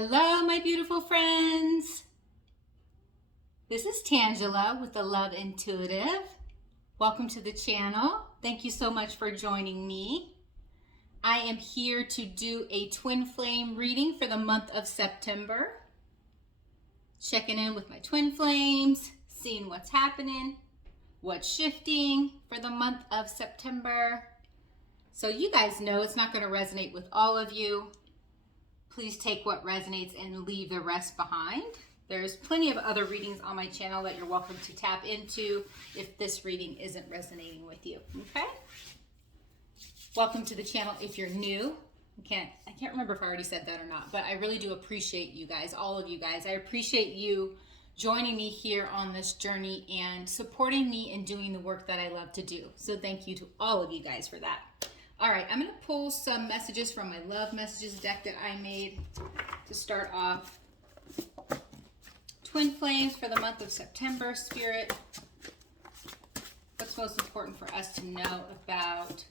Hello, my beautiful friends. This is Tangela with the Love Intuitive. Welcome to the channel. Thank you so much for joining me. I am here to do a twin flame reading for the month of September. Checking in with my twin flames, seeing what's happening, what's shifting for the month of September. So you guys know it's not going to resonate with all of you. Please take what resonates and leave the rest behind. There's plenty of other readings on my channel that you're welcome to tap into if this reading isn't resonating with you, okay? Welcome to the channel if you're new. I can't remember if I already said that or not, but I really do appreciate you guys, all of you guys. I appreciate you joining me here on this journey and supporting me in doing the work that I love to do. So thank you to all of you guys for that. All right, I'm going to pull some messages from my Love Messages deck that I made to start off. Twin flames for the month of September, Spirit. What's most important for us to know about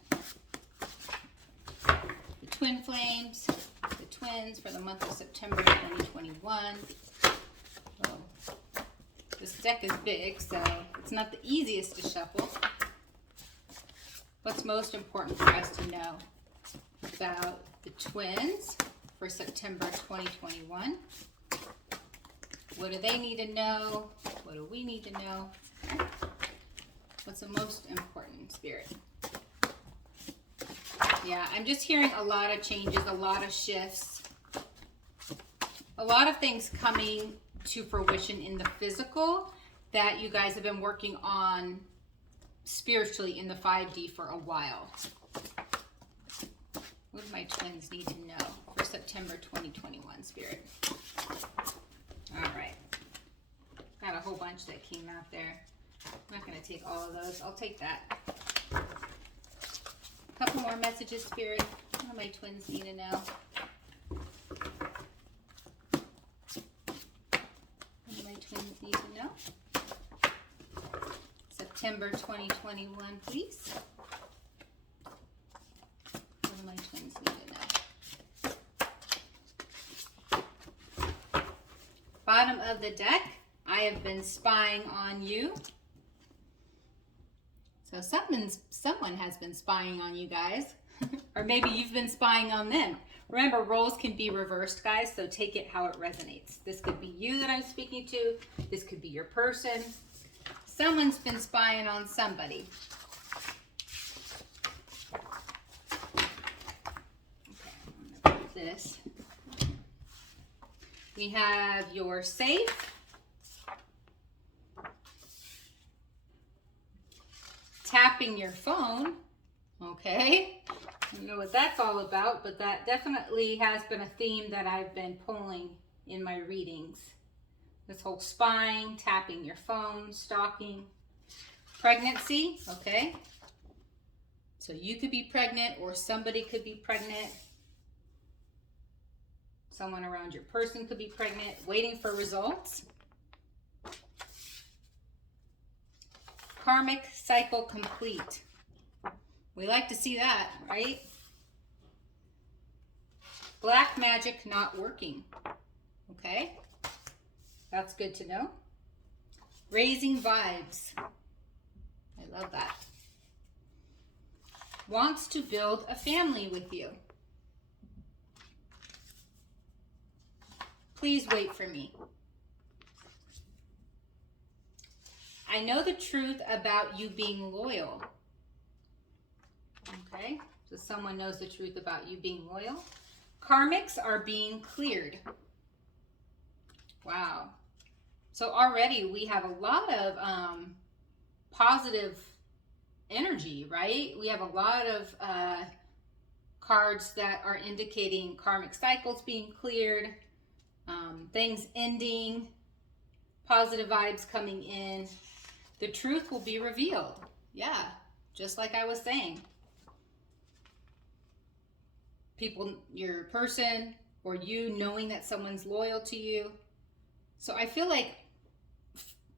the twin flames, the twins for the month of September 2021. Oh, this deck is big, so it's not the easiest to shuffle. What's most important for us to know about the twins for September 2021? What do they need to know? What do we need to know? What's the most important, Spirit? Yeah, I'm just hearing a lot of changes, a lot of shifts, a lot of things coming to fruition in the physical that you guys have been working on spiritually in the 5D for a while. What do my twins need to know for September 2021, Spirit? All right. Got a whole bunch that came out there. I'm not going to take all of those. I'll take that. A couple more messages, Spirit. What do my twins need to know? What do my twins need to know? September 2021, please. What do my twins need to know? Bottom of the deck, I have been spying on you. So someone has been spying on you guys. Or maybe you've been spying on them. Remember, roles can be reversed, guys, so take it how it resonates. This could be you that I'm speaking to. This could be your person. Someone's been spying on somebody. Okay, I'm gonna put this. We have your safe. Tapping your phone. Okay. I don't know what that's all about, but that definitely has been a theme that I've been pulling in my readings. This whole spying, tapping your phone, stalking. Pregnancy, okay. So you could be pregnant or somebody could be pregnant. Someone around your person could be pregnant, waiting for results. Karmic cycle complete. We like to see that, right? Black magic not working, okay. That's good to know. Raising vibes. I love that. Wants to build a family with you. Please wait for me. I know the truth about you being loyal. Okay, so someone knows the truth about you being loyal. Karmics are being cleared. Wow. So already we have a lot of positive energy, right? We have a lot of cards that are indicating karmic cycles being cleared, things ending, positive vibes coming in. The truth will be revealed. Yeah, just like I was saying. People, your person, or you knowing that someone's loyal to you. So I feel like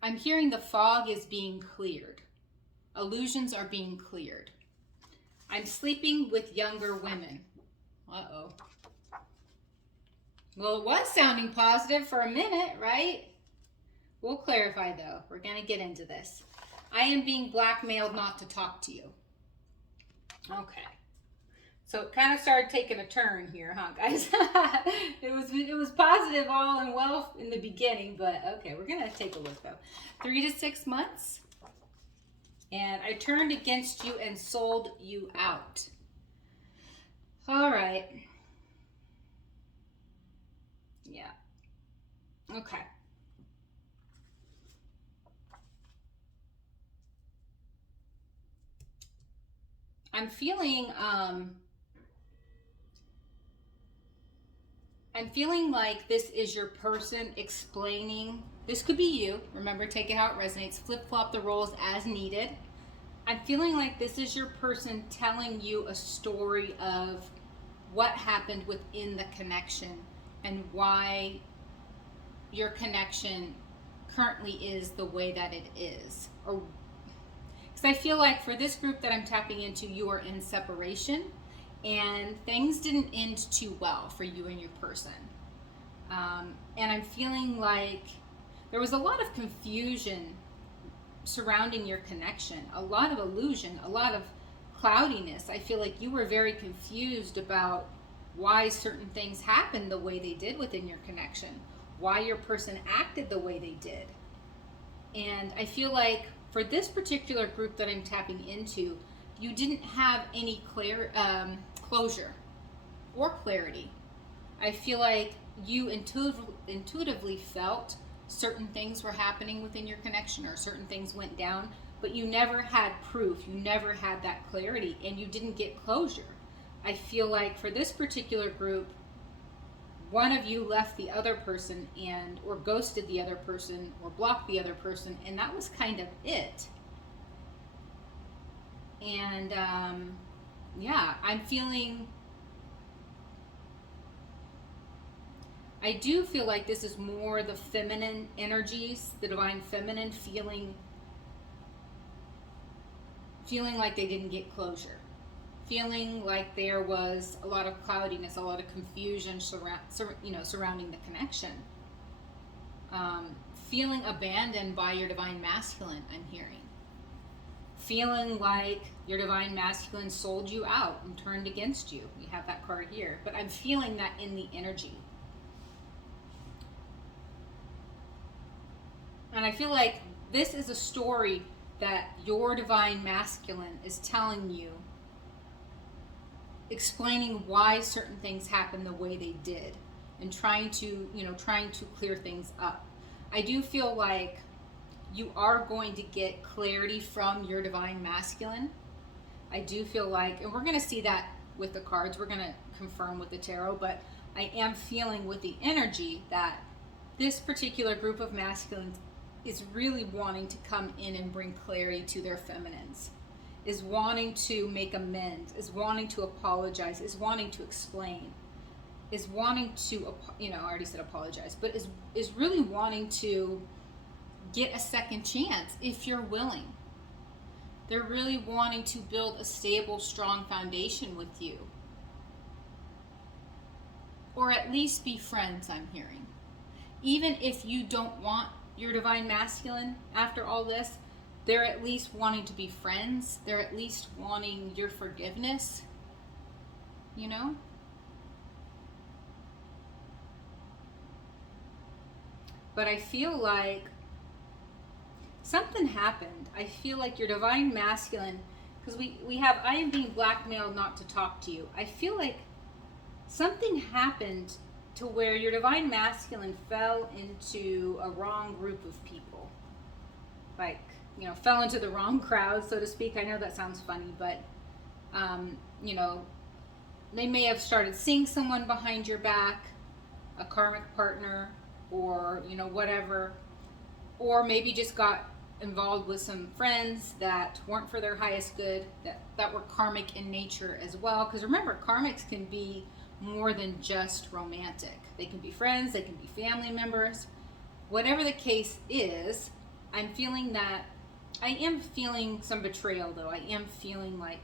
I'm hearing the fog is being cleared. Illusions are being cleared. I'm sleeping with younger women. Uh-oh. Well, it was sounding positive for a minute, right? We'll clarify though. We're going to get into this. I am being blackmailed not to talk to you. Okay. So it kind of started taking a turn here, huh, guys? it was positive all and well in the beginning, but okay, we're going to take a look though. 3 to 6 months. And I turned against you and sold you out. All right. Yeah. Okay. I'm feeling like this is your person explaining. This could be you. Remember, take it how it resonates. Flip-flop the roles as needed. I'm feeling like this is your person telling you a story of what happened within the connection and why your connection currently is the way that it is. Or because I feel like for this group that I'm tapping into, you are in separation and things didn't end too well for you and your person. And I'm feeling like there was a lot of confusion surrounding your connection, a lot of illusion, a lot of cloudiness. I feel like you were very confused about why certain things happened the way they did within your connection, why your person acted the way they did. And I feel like for this particular group that I'm tapping into, you didn't have any closure or clarity. I feel like you intuitively felt certain things were happening within your connection or certain things went down, but you never had proof. You never had that clarity and you didn't get closure. I feel like for this particular group, one of you left the other person and or ghosted the other person or blocked the other person, and that was kind of it. And yeah, I do feel like this is more the feminine energies, the divine feminine feeling like they didn't get closure. Feeling like there was a lot of cloudiness, a lot of confusion surrounding the connection. Feeling abandoned by your divine masculine, I'm hearing. Feeling like your divine masculine sold you out and turned against you. We have that card here. But I'm feeling that in the energy. And I feel like this is a story that your divine masculine is telling you, explaining why certain things happened the way they did and trying to clear things up. I do feel like you are going to get clarity from your divine masculine. I do feel like, and we're going to see that with the cards, we're going to confirm with the tarot, but I am feeling with the energy that this particular group of masculines is really wanting to come in and bring clarity to their feminines, is wanting to make amends, is wanting to apologize, is wanting to explain, is wanting to, I already said apologize, but is really wanting to get a second chance if you're willing. They're really wanting to build a stable, strong foundation with you. Or at least be friends, I'm hearing. Even if you don't want your divine masculine after all this, they're at least wanting to be friends. They're at least wanting your forgiveness, But I feel like something happened. I feel like your divine masculine, because we have, I am being blackmailed not to talk to you. I feel like something happened to where your divine masculine fell into a wrong group of people. Like, fell into the wrong crowd, so to speak. I know that sounds funny, but, they may have started seeing someone behind your back, a karmic partner, or, whatever. Or maybe just got involved with some friends that weren't for their highest good, that were karmic in nature as well. Because remember, karmics can be more than just romantic. They can be friends, they can be family members. Whatever the case is, I am feeling some betrayal though. I am feeling like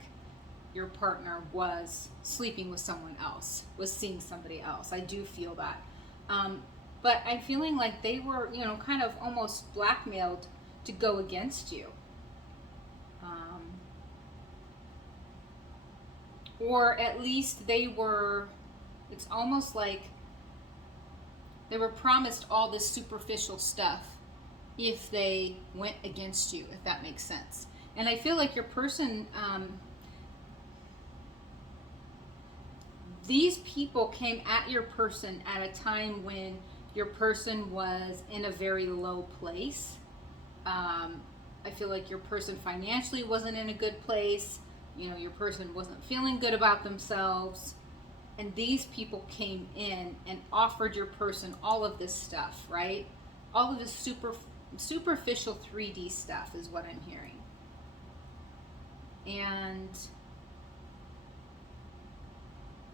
your partner was sleeping with someone else, was seeing somebody else. I do feel that. But I'm feeling like they were, you know, kind of almost blackmailed to go against you. Or at least they were, it's almost like they were promised all this superficial stuff if they went against you, if that makes sense. And I feel like your person, these people came at your person at a time when your person was in a very low place. I feel like your person financially wasn't in a good place. You know, your person wasn't feeling good about themselves. And these people came in and offered your person all of this stuff, right? All of this superficial 3D stuff is what I'm hearing. And,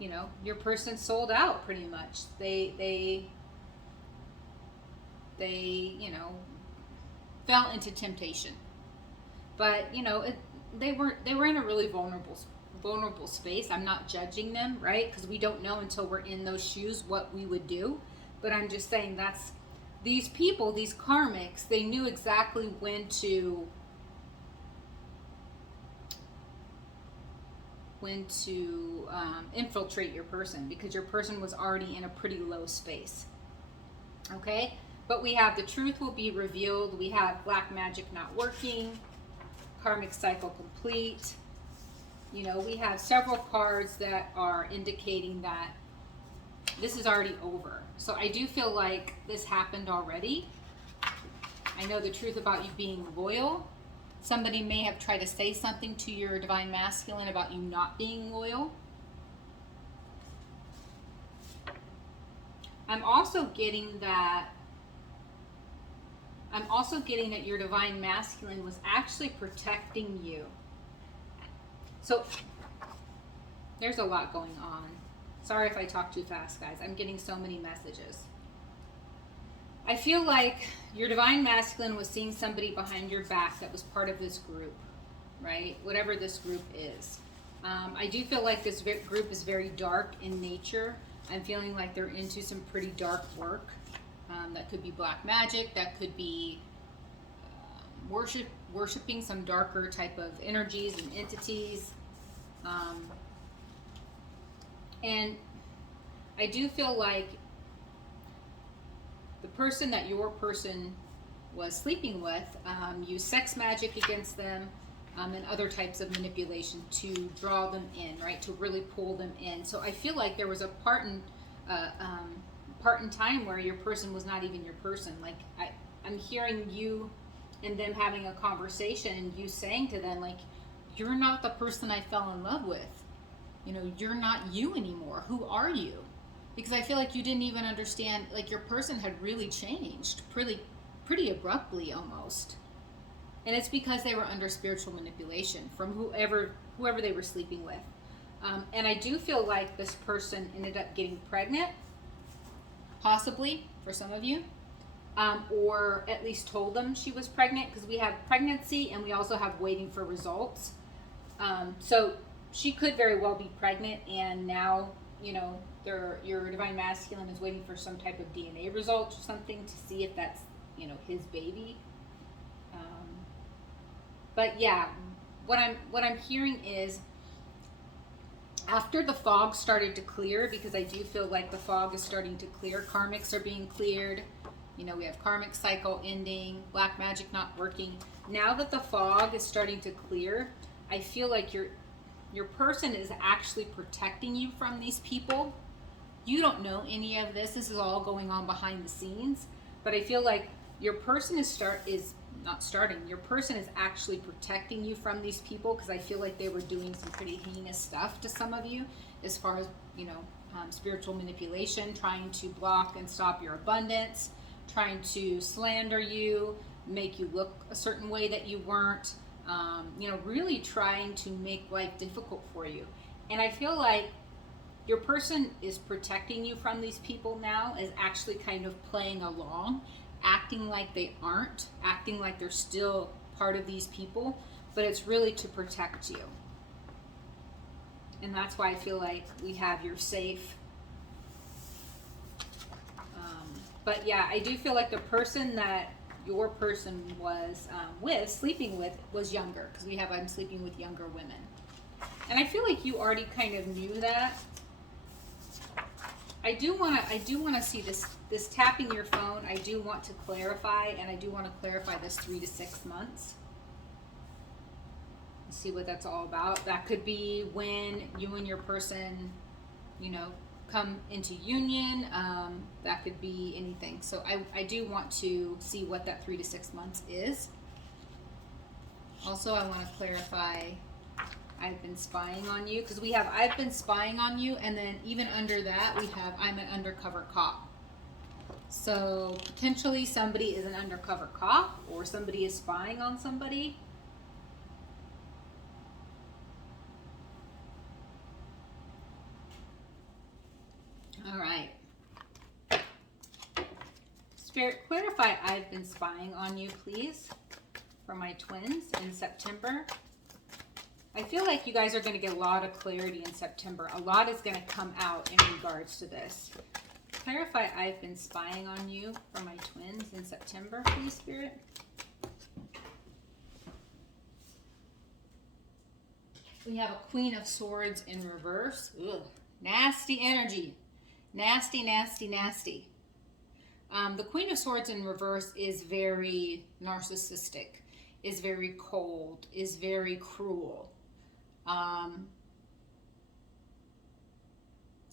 you know, your person sold out pretty much. They you know, fell into temptation. But, you know, they were in a really vulnerable space. I'm not judging them, right? Because we don't know until we're in those shoes what we would do. But I'm just saying that's, these people, these karmics, they knew exactly when to infiltrate your person, because your person was already in a pretty low space. Okay? But we have the truth will be revealed. We have black magic not working. Karmic cycle complete. You know, we have several cards that are indicating that this is already over. So I do feel like this happened already. I know the truth about you being loyal. Somebody may have tried to say something to your divine masculine about you not being loyal. I'm also getting that your divine masculine was actually protecting you. So there's a lot going on. Sorry if I talk too fast, guys. I'm getting so many messages. I feel like your divine masculine was seeing somebody behind your back that was part of this group, right? Whatever this group is. I do feel like this group is very dark in nature. I'm feeling like they're into some pretty dark work. That could be black magic. That could be worshiping some darker type of energies and entities. And I do feel like the person that your person was sleeping with used sex magic against them and other types of manipulation to draw them in, right? To really pull them in. So I feel like there was a part in time where your person was not even your person. Like I'm hearing you and them having a conversation and you saying to them, like, you're not the person I fell in love with. You know, you're not you anymore. Who are you? Because I feel like you didn't even understand, like your person had really changed pretty abruptly almost. And it's because they were under spiritual manipulation from whoever they were sleeping with. And I do feel like this person ended up getting pregnant, possibly for some of you, or at least told them she was pregnant, because we have pregnancy and we also have waiting for results. So she could very well be pregnant, and now, you know, your divine masculine is waiting for some type of DNA result or something to see if that's, you know, his baby. But yeah, what I'm hearing is after the fog started to clear, because I do feel like the fog is starting to clear, karmics are being cleared. You know, we have karmic cycle ending, black magic not working. Now that the fog is starting to clear, I feel like your person is actually protecting you from these people. You don't know any of this. This is all going on behind the scenes. But I feel like your person your person is actually protecting you from these people, because I feel like they were doing some pretty heinous stuff to some of you as far as, you know, spiritual manipulation, trying to block and stop your abundance, trying to slander you, make you look a certain way that you weren't, you know, really trying to make life difficult for you. And I feel like your person is protecting you from these people now, is actually kind of playing along, acting like they aren't, acting like they're still part of these people, but it's really to protect you. And that's why I feel like we have you're safe. But yeah, I do feel like the person that your person was sleeping with, was younger, because we have I'm sleeping with younger women. And I feel like you already kind of knew that. I do want to see this tapping your phone. I do want to clarify, and I do want to clarify this 3 to 6 months. See what that's all about. That could be when you and your person, you know, come into union. That could be anything. So I do want to see what that 3 to 6 months is. Also, I want to clarify, I've been spying on you, because we have I've been spying on you, and then even under that we have I'm an undercover cop. So potentially somebody is an undercover cop, or somebody is spying on somebody. All right. Spirit, clarify I've been spying on you, please, for my twins in September. I feel like you guys are going to get a lot of clarity in September. A lot is going to come out in regards to this. Clarify I've been spying on you for my twins in September, please, Spirit. We have a Queen of Swords in reverse. Ugh, nasty energy. Nasty, nasty, nasty. The Queen of Swords in reverse is very narcissistic, is very cold, is very cruel,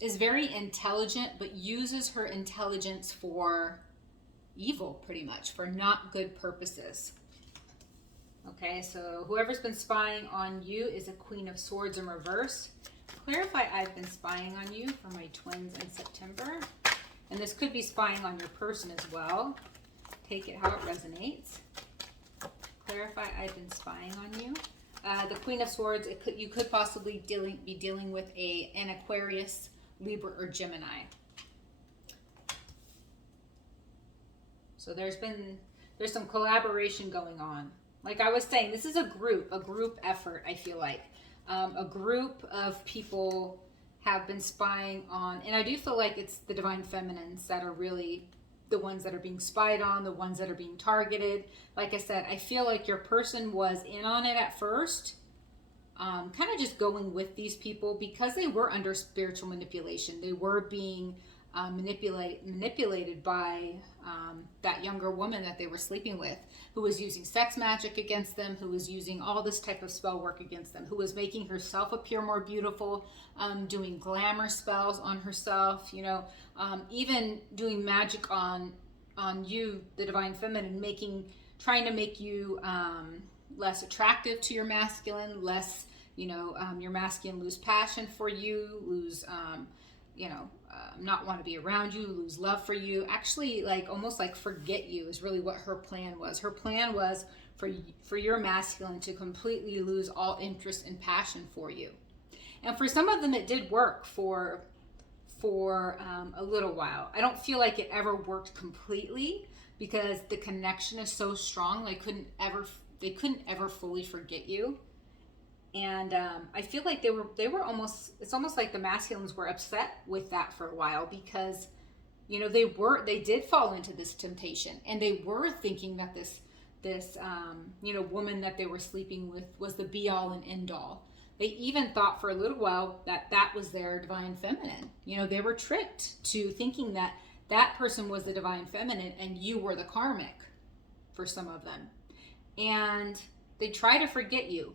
is very intelligent, but uses her intelligence for evil, pretty much, for not good purposes. Okay, so whoever's been spying on you is a Queen of Swords in reverse. Clarify I've been spying on you for my twins in September. And this could be spying on your person as well. Take it how it resonates. Clarify I've been spying on you. The Queen of Swords, you could possibly be dealing with an Aquarius, Libra, or Gemini. So there's some collaboration going on. Like I was saying, this is a group effort, I feel like. A group of people have been spying on, and I do feel like it's the divine feminines that are really the ones that are being spied on, the ones that are being targeted. Like I said, I feel like your person was in on it at first, kind of just going with these people because they were under spiritual manipulation. They were being manipulated by that younger woman that they were sleeping with, who was using sex magic against them, who was using all this type of spell work against them, who was making herself appear more beautiful, doing glamour spells on herself, you know, even doing magic on you, the divine feminine, trying to make you less attractive to your masculine, less, you know, your masculine lose passion for you, lose not want to be around you, lose love for you, actually like almost like forget you is really what her plan was. Her plan was for your masculine to completely lose all interest and passion for you. And for some of them it did work for a little while. I don't feel like it ever worked completely because the connection is so strong. They couldn't ever fully forget you. And I feel like they were almost, it's almost like the masculines were upset with that for a while because, you know, they did fall into this temptation, and they were thinking that this you know, woman that they were sleeping with was the be all and end all. They even thought for a little while that was their divine feminine. You know, they were tricked to thinking that that person was the divine feminine and you were the karmic for some of them. And they try to forget you.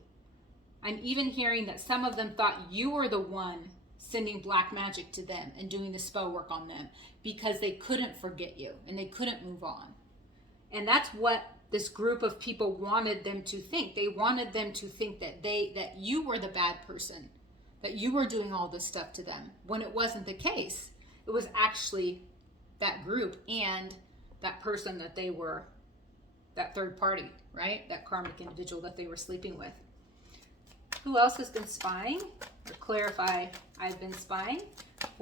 I'm even hearing that some of them thought you were the one sending black magic to them and doing the spell work on them because they couldn't forget you and they couldn't move on. And that's what this group of people wanted them to think. They wanted them to think that you were the bad person, that you were doing all this stuff to them, when it wasn't the case. It was actually that group and that person that they were, that third party, right? That karmic individual that they were sleeping with. Who else has been spying? Or clarify, I've been spying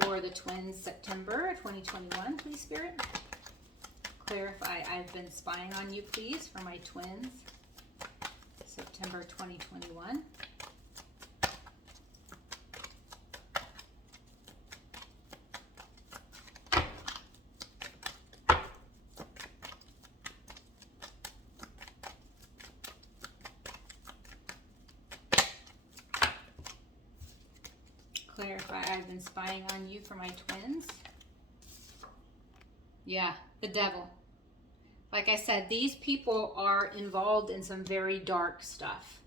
for the twins September 2021, please, Spirit. Clarify, I've been spying on you, please, for my twins September 2021. is spying on you for my twins. Yeah, the devil. Like I said, these people are involved in some very dark stuff.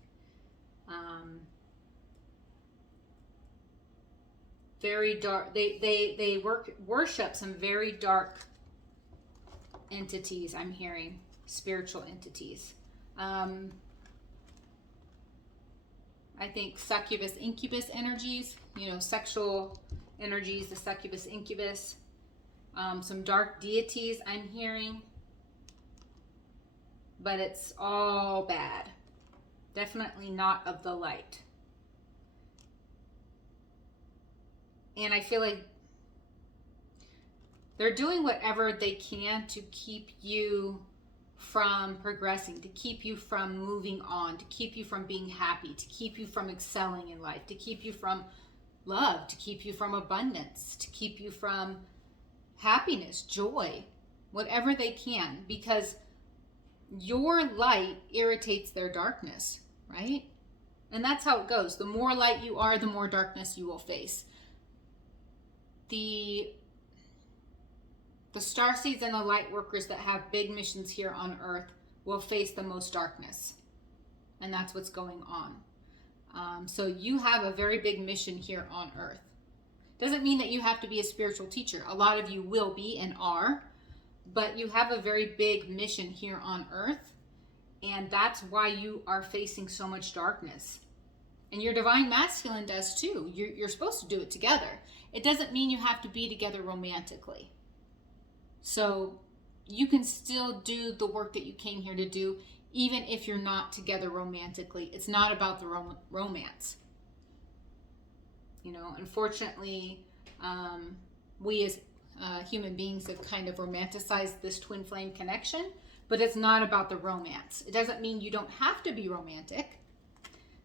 Very dark. They worship some very dark entities. I'm hearing spiritual entities. I think succubus, incubus energies. You know, sexual energies. The succubus, incubus. Some dark deities. I'm hearing. But it's all bad. Definitely not of the light. And I feel like they're doing whatever they can to keep you from progressing, to keep you from moving on, to keep you from being happy, to keep you from excelling in life, to keep you from love, to keep you from abundance, to keep you from happiness, joy, whatever they can, because your light irritates their darkness, right? And that's how it goes. The more light you are, the more darkness you will face. The starseeds and the light workers that have big missions here on Earth will face the most darkness. And that's what's going on. So you have a very big mission here on Earth. Doesn't mean that you have to be a spiritual teacher. A lot of you will be and are. But you have a very big mission here on Earth. And that's why you are facing so much darkness. And your divine masculine does too. You're supposed to do it together. It doesn't mean you have to be together romantically. So you can still do the work that you came here to do, even if you're not together romantically. It's not about the romance. You know, unfortunately, we as human beings have kind of romanticized this twin flame connection, but it's not about the romance. It doesn't mean you don't have to be romantic.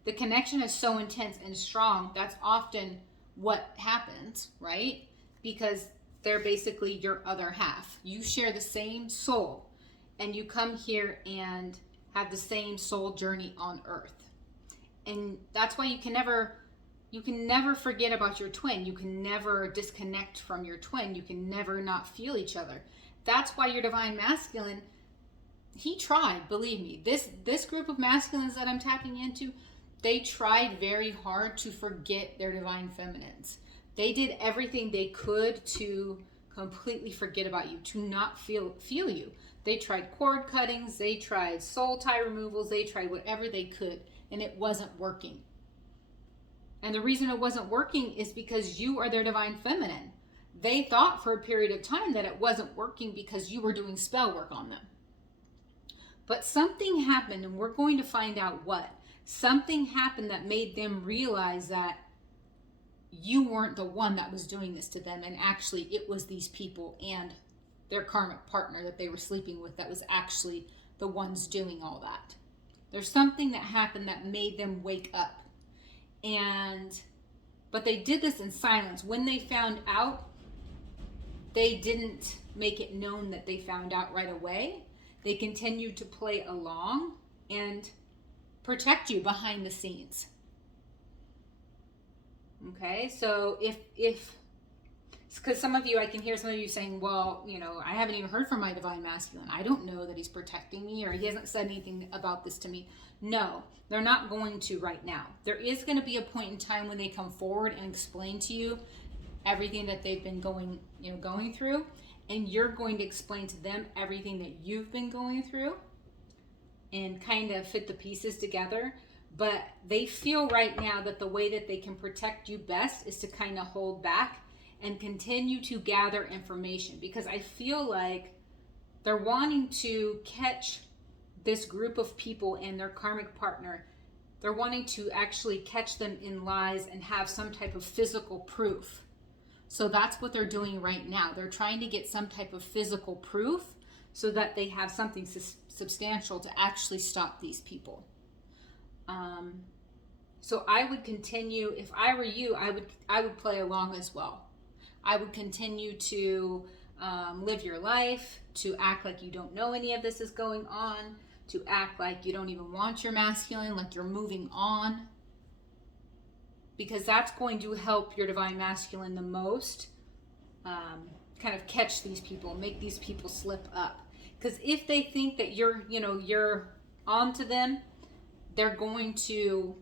The connection is so intense and strong, that's often what happens, right? Because they're basically your other half. You share the same soul, and you come here and have the same soul journey on Earth. And that's why you can never forget about your twin. You can never disconnect from your twin. You can never not feel each other. That's why your divine masculine, he tried, believe me. This group of masculines that I'm tapping into, they tried very hard to forget their divine feminines. They did everything they could to completely forget about you, to not feel you. They tried cord cuttings, they tried soul tie removals, they tried whatever they could, and it wasn't working. And the reason it wasn't working is because you are their divine feminine. They thought for a period of time that it wasn't working because you were doing spell work on them. But something happened, and we're going to find out what. Something happened that made them realize that you weren't the one that was doing this to them, and actually it was these people and their karmic partner that they were sleeping with that was actually the ones doing all that. There's something that happened that made them wake up. But they did this in silence. When they found out, they didn't make it known that they found out right away. They continued to play along and protect you behind the scenes. Okay, so if because some of you, I can hear some of you saying, well, you know, I haven't even heard from my divine masculine. I don't know that he's protecting me, or he hasn't said anything about this to me. No, they're not going to right now. There is going to be a point in time when they come forward and explain to you everything that they've been going through, and you're going to explain to them everything that you've been going through and kind of fit the pieces together. But they feel right now that the way that they can protect you best is to kind of hold back and continue to gather information, because I feel like they're wanting to catch this group of people and their karmic partner. They're wanting to actually catch them in lies and have some type of physical proof. So that's what they're doing right now. They're trying to get some type of physical proof so that they have something substantial to actually stop these people. So I would continue, if I were you, I would play along as well. I would continue to live your life, to act like you don't know any of this is going on, to act like you don't even want your masculine, like you're moving on. because that's going to help your divine masculine the most, kind of catch these people, make these people slip up. Because if they think that you're on to them, they're going to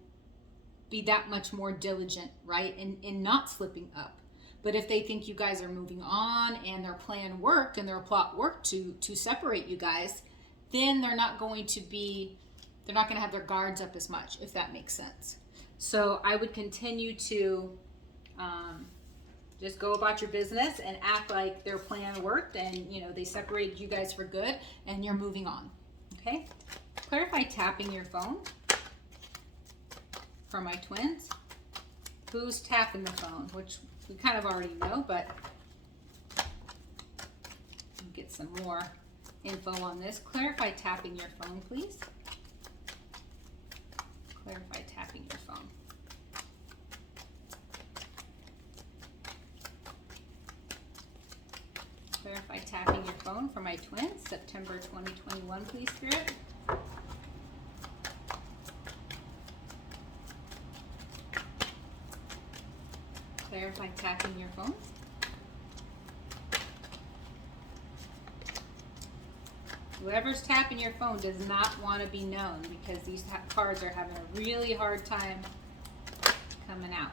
be that much more diligent, right? In not slipping up. But if they think you guys are moving on and their plan worked and their plot worked to separate you guys, then they're not going to have their guards up as much, if that makes sense. So I would continue to just go about your business and act like their plan worked and they separated you guys for good and you're moving on. Okay? Clarify tapping your phone for my twins. Who's tapping the phone? Which we kind of already know, but get some more info on this. Clarify tapping your phone, please. Clarify tapping your phone. Clarify tapping your phone for my twins. September 2021, please, Spirit. Clarify tapping your phone. Whoever's tapping your phone does not want to be known because these cards are having a really hard time coming out.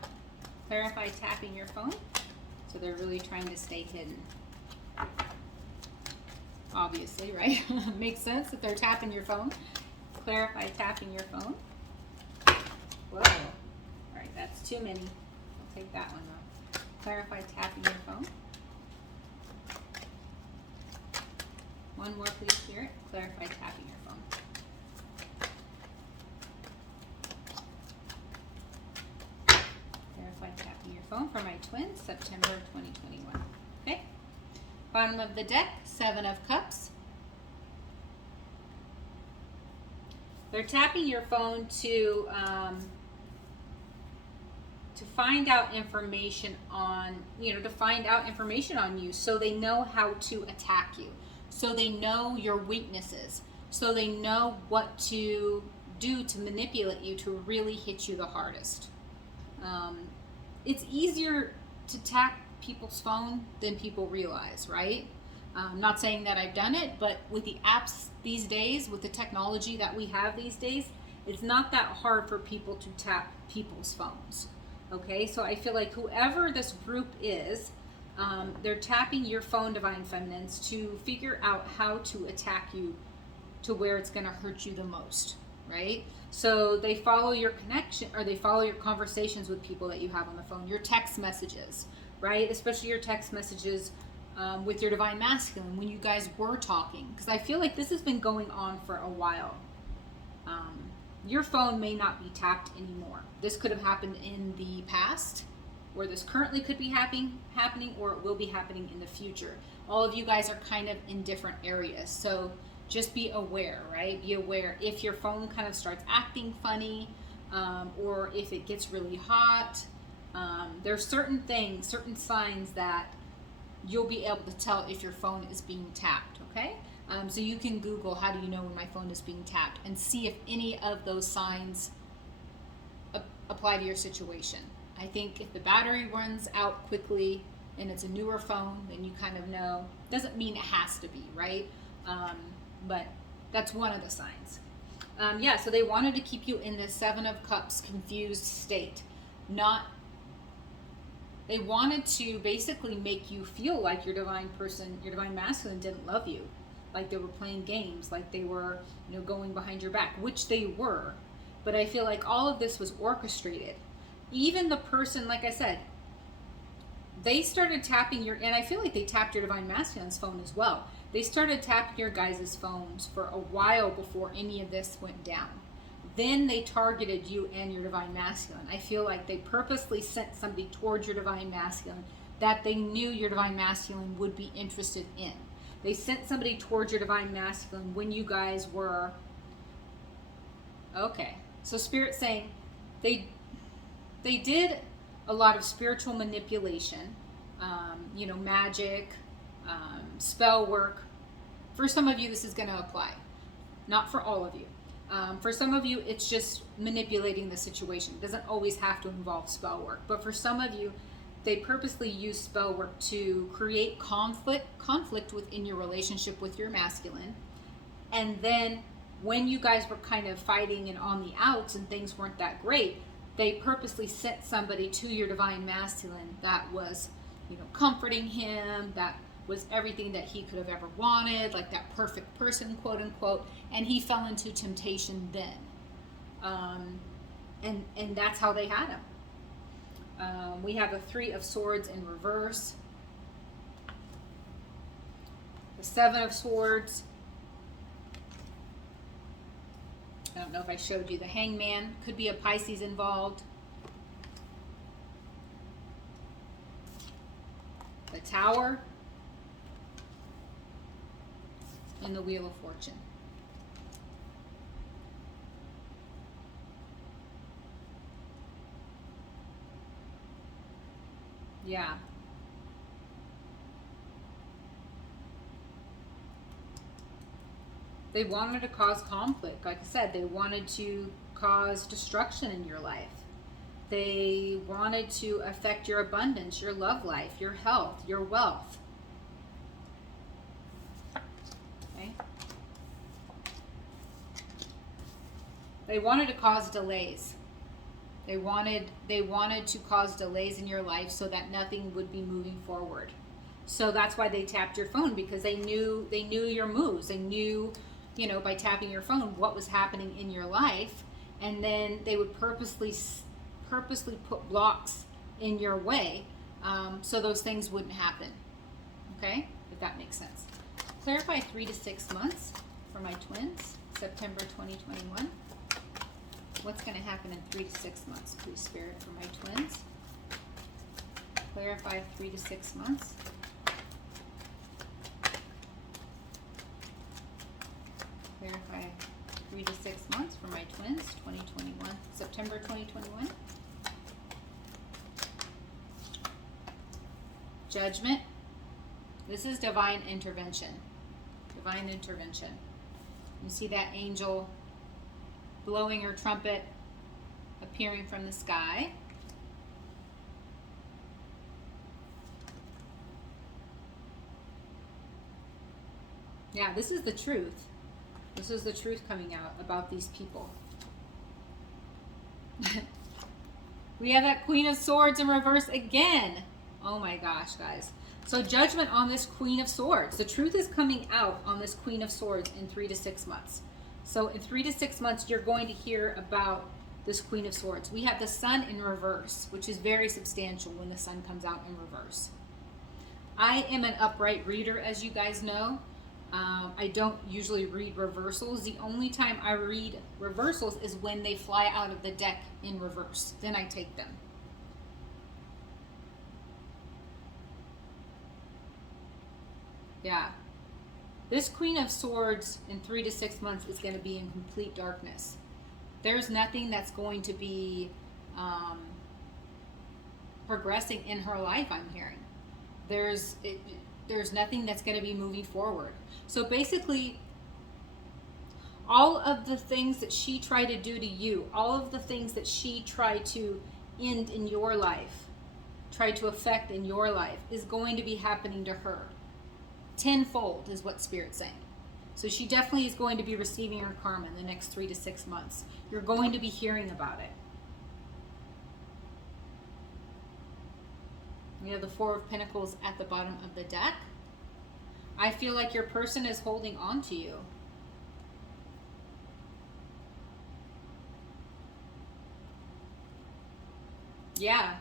Clarify tapping your phone. So they're really trying to stay hidden. Obviously, right? Makes sense if they're tapping your phone. Clarify tapping your phone. Whoa. All right, that's too many. I'll take that one though. Clarify tapping your phone. One more, please, Spirit. Clarify tapping your phone. Clarify tapping your phone for my twins, September 2021. Okay. Bottom of the deck, 7 of Cups. They're tapping your phone to find out information on, to find out information on you so they know how to attack you. So they know your weaknesses. So they know what to do to manipulate you to really hit you the hardest. It's easier to tap people's phone than people realize, right? I'm not saying that I've done it, but with the apps these days, with the technology that we have these days, it's not that hard for people to tap people's phones. Okay, so I feel like whoever this group is, they're tapping your phone, Divine Feminines, to figure out how to attack you to where it's going to hurt you the most, right? So they follow your connection, or they follow your conversations with people that you have on the phone, your text messages, right? Especially your text messages with your Divine Masculine when you guys were talking, because I feel like this has been going on for a while. Your phone may not be tapped anymore. This could have happened in the past, or this currently could be happening, or it will be happening in the future. All of you guys are kind of in different areas, so just be aware, right? Be aware if your phone kind of starts acting funny, or if it gets really hot. There's certain things, certain signs that you'll be able to tell if your phone is being tapped, okay? So you can Google, how do you know when my phone is being tapped, and see if any of those signs apply to your situation. I think if the battery runs out quickly and it's a newer phone, then you kind of know. Doesn't mean it has to be, right? But that's one of the signs. So they wanted to keep you in the 7 of Cups confused state. They wanted to basically make you feel like your divine person, your Divine Masculine didn't love you. Like they were playing games, like they were, going behind your back, which they were. But I feel like all of this was orchestrated. Even the person, like I said, they started tapping and I feel like they tapped your Divine Masculine's phone as well. They started tapping your guys' phones for a while before any of this went down. Then they targeted you and your Divine Masculine. I feel like they purposely sent somebody towards your Divine Masculine that they knew your Divine Masculine would be interested in. They sent somebody towards your Divine Masculine when you guys were... Okay, so Spirit's saying they did a lot of spiritual manipulation, magic, spell work. For some of you, this is going to apply. Not for all of you. For some of you, it's just manipulating the situation. It doesn't always have to involve spell work. But for some of you, they purposely use spell work to create conflict within your relationship with your masculine. And then when you guys were kind of fighting and on the outs and things weren't that great, they purposely sent somebody to your divine masculine that was, comforting him, that was everything that he could have ever wanted, like that perfect person, quote unquote, and he fell into temptation then. And that's how they had him. We have the 3 of Swords in reverse, the 7 of Swords. I don't know if I showed you the Hangman. Could be a Pisces involved. The Tower. And the Wheel of Fortune. Yeah. They wanted to cause conflict. Like I said, they wanted to cause destruction in your life. They wanted to affect your abundance, your love life, your health, your wealth. Okay? They wanted to cause delays. They wanted to cause delays in your life so that nothing would be moving forward. So that's why they tapped your phone, because they knew your moves. They knew, by tapping your phone what was happening in your life, and then they would purposely put blocks in your way, so those things wouldn't happen. Okay, if that makes sense. Clarify 3 to 6 months for my twins, September 2021. What's going to happen in 3 to 6 months, please, Spirit, for my twins? Clarify 3 to 6 months. Clarify 3 to 6 months for my twins, 2021, September 2021. Judgment. This is divine intervention. Divine intervention. You see that angel blowing her trumpet, appearing from the sky. Yeah, this is the truth. This is the truth coming out about these people. We have that Queen of Swords in reverse again. Oh my gosh, guys. So judgment on this Queen of Swords. The truth is coming out on this Queen of Swords in 3 to 6 months. So in 3 to 6 months, you're going to hear about this Queen of Swords. We have the Sun in reverse, which is very substantial when the Sun comes out in reverse. I am an upright reader, as you guys know. I don't usually read reversals. The only time I read reversals is when they fly out of the deck in reverse. Then I take them. Yeah. This Queen of Swords in 3 to 6 months is going to be in complete darkness. There's nothing that's going to be progressing in her life, I'm hearing. There's nothing that's going to be moving forward. So basically, all of the things that she tried to do to you, all of the things that she tried to end in your life, tried to affect in your life, is going to be happening to her. Tenfold is what Spirit's saying. So she definitely is going to be receiving her karma in the next 3 to 6 months. You're going to be hearing about it. We have the 4 of Pentacles at the bottom of the deck. I feel like your person is holding on to you. Yeah.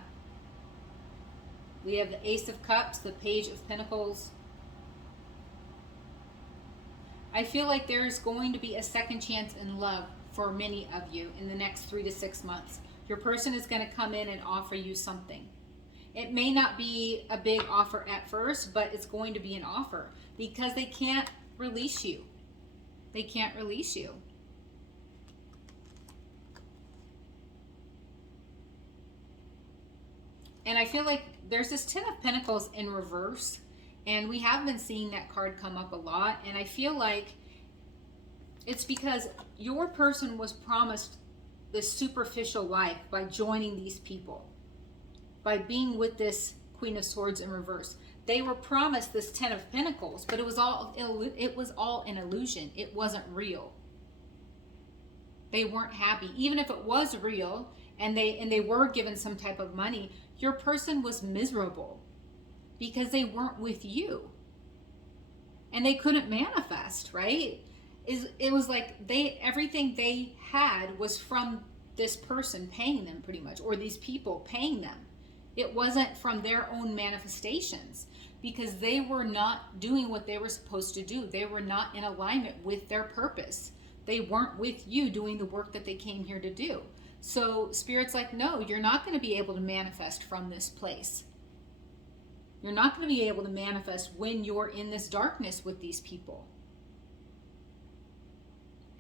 We have the Ace of Cups, the Page of Pentacles. I feel like there's going to be a second chance in love for many of you in the next 3 to 6 months. Your person is going to come in and offer you something. It may not be a big offer at first, but it's going to be an offer because they can't release you. They can't release you. And I feel like there's this 10 of Pentacles in reverse. And we have been seeing that card come up a lot. And I feel like It's because your person was promised this superficial life by joining these people, by being with this Queen of Swords in reverse. They were promised this Ten of Pentacles, but it was all an illusion. It wasn't real. They weren't happy. Even if it was real and they were given some type of money, your person was miserable because they weren't with you. And they couldn't manifest, right? It was like everything they had was from this person paying them, pretty much, or these people paying them. It wasn't from their own manifestations, because they were not doing what they were supposed to do. They were not in alignment with their purpose. They weren't with you doing the work that they came here to do. So Spirit's like, no, you're not going to be able to manifest from this place. You're not going to be able to manifest when you're in this darkness with these people.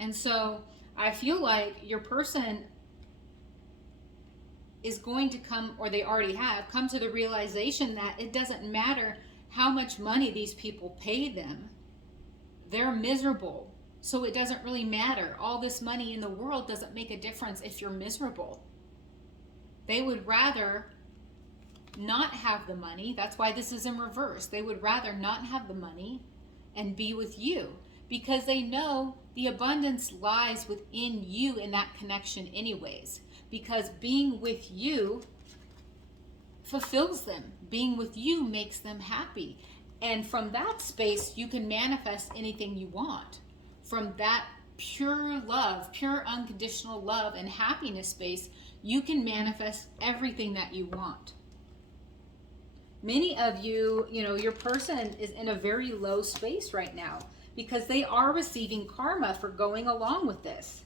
And so I feel like your person is going to come, or they already have come to the realization that it doesn't matter how much money these people pay them. They're miserable. So it doesn't really matter. All this money in the world doesn't make a difference if you're miserable. They would rather not have the money. That's why this is in reverse. They would rather not have the money and be with you, because they know the abundance lies within you in that connection anyways, because being with you fulfills them. Being with you makes them happy. And from that space, you can manifest anything you want. From that pure love, pure unconditional love and happiness space, you can manifest everything that you want. Many of you, your person is in a very low space right now because they are receiving karma for going along with this.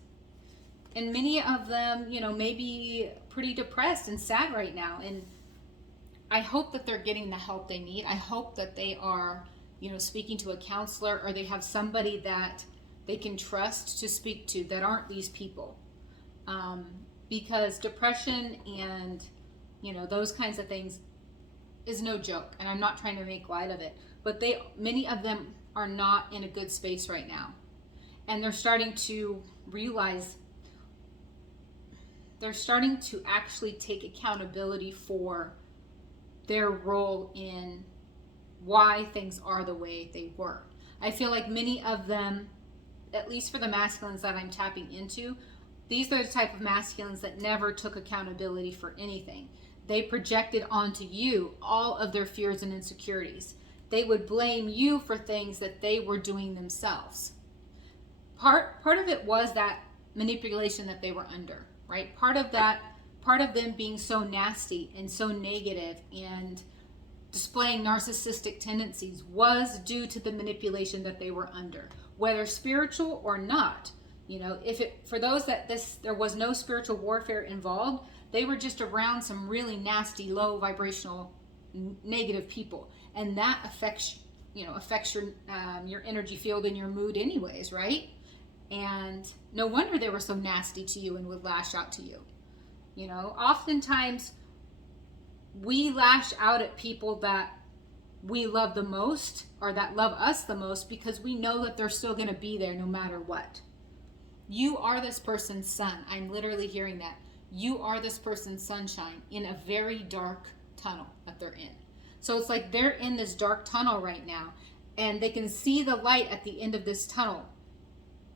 And many of them, may be pretty depressed and sad right now. And I hope that they're getting the help they need. I hope that they are, speaking to a counselor, or they have somebody that they can trust to speak to that aren't these people. Because depression and, those kinds of things is no joke. And I'm not trying to make light of it. But many of them are not in a good space right now. And they're starting to realize, they're starting to actually take accountability for their role in why things are the way they were. I feel like many of them, at least for the masculines that I'm tapping into, these are the type of masculines that never took accountability for anything. They projected onto you all of their fears and insecurities. They would blame you for things that they were doing themselves. Part of it was that manipulation that they were under, right? Part of them being so nasty and so negative and displaying narcissistic tendencies was due to the manipulation that they were under, whether spiritual or not. For those that there was no spiritual warfare involved, they were just around some really nasty, low vibrational, negative people, and that affects your energy field and your mood anyways, right? And no wonder they were so nasty to you and would lash out to you. Oftentimes we lash out at people that we love the most, or that love us the most, because we know that they're still going to be there no matter what. You are this person's sun. I'm literally hearing that. You are this person's sunshine in a very dark tunnel that they're in. So it's like they're in this dark tunnel right now, and they can see the light at the end of this tunnel.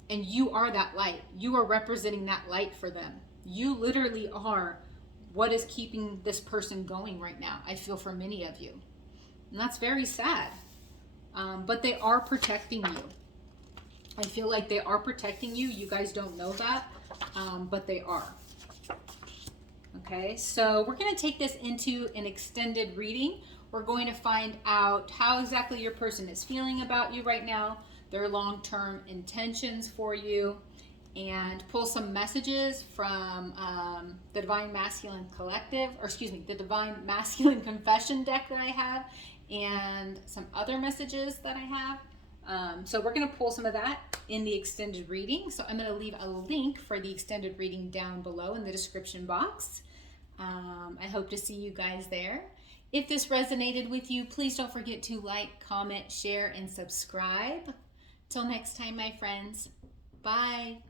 And you are that light. You are representing that light for them. You literally are what is keeping this person going right now, I feel, for many of you. And that's very sad. But they are protecting you. I feel like they are protecting you. You guys don't know that, but they are. Okay, so we're going to take this into an extended reading. We're going to find out how exactly your person is feeling about you right now, their long-term intentions for you, and pull some messages from the Divine Masculine Collective, the Divine Masculine Confession deck that I have, and some other messages that I have. So we're going to pull some of that in the extended reading. So I'm going to leave a link for the extended reading down below in the description box. I hope to see you guys there. If this resonated with you, please don't forget to like, comment, share, and subscribe. Till next time, my friends. Bye.